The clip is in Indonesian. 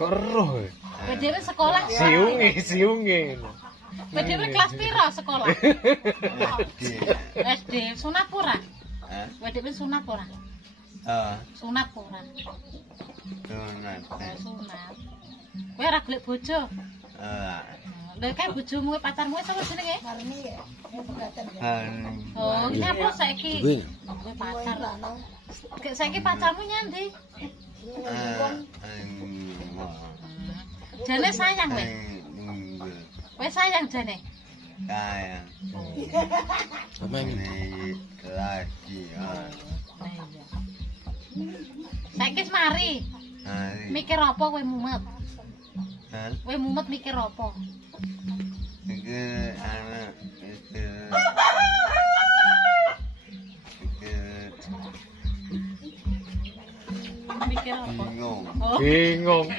Kok eruh. Kowe dhewe sekolah Siunge. Kowe dhewe kelas piro sekolah? SD. Sunat ora? Kowe dhewe sunat ora? Sunat ora? Sunat. Kowe ora golek bojo? Lha kae bojomu pacarmu sapa jenenge? Marni ya. Oh, nyapa saiki? Kowe pacar. Saiki pacarmu nyandi? Jane sayang kowe. Kowe sayang jane? Sayang. Lagi. Saiki wis mari. Mikir apa kowe mumet? Kowe mumet mikir apa? Mikir anak Mikir apa? bingung. Oh. Bingung.